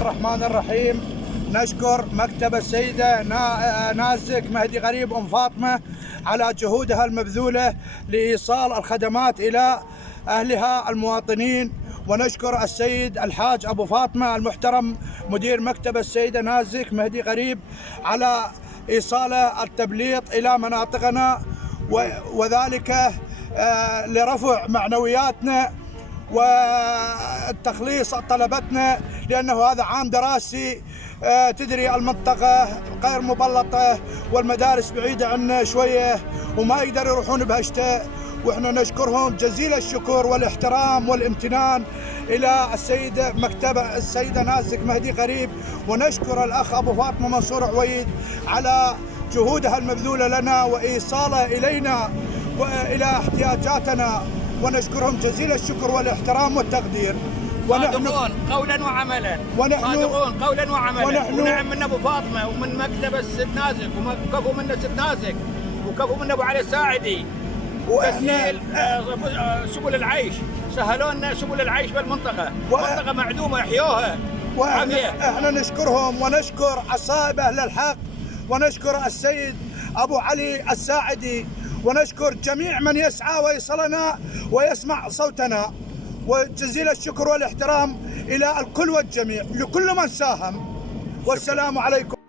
الرحمن الرحيم. نشكر مكتب السيدة نازك مهدي غريب أم فاطمة على جهودها المبذولة لإيصال الخدمات إلى أهلها المواطنين، ونشكر السيد الحاج أبو فاطمة المحترم مدير مكتب السيدة نازك مهدي غريب على إيصال التبليط إلى مناطقنا، وذلك لرفع معنوياتنا وتخليص طلبتنا، لأنه هذا عام دراسي. تدري المنطقة غير مبلطة والمدارس بعيدة عنا شوية وما يقدر يروحون بهشته، وإحنا نشكرهم جزيل الشكر والاحترام والامتنان إلى السيدة مكتب السيدة نازك مهدي غريب، ونشكر الأخ أبو فاطمة منصور عويد على جهودها المبذولة لنا وإيصالها إلينا وإلى احتياجاتنا، ونشكرهم جزيل الشكر والاحترام والتقدير. صادقون قولا وعملا، صادقون قولا وعملا، ونعم من ابو فاطمه ومن مكتب السيد نازك وكفوا منا السيد نازك وكفوا منا ابو علي الساعدي تسهيل سبل العيش، سهلوا لنا سبل العيش بالمنطقه، منطقه معدومه احيوها احنا نشكرهم ونشكر عصائب اهل الحق، ونشكر السيد ابو علي الساعدي، ونشكر جميع من يسعى ويصلنا ويسمع صوتنا، وجزيل الشكر والاحترام إلى الكل والجميع لكل من ساهم، والسلام عليكم.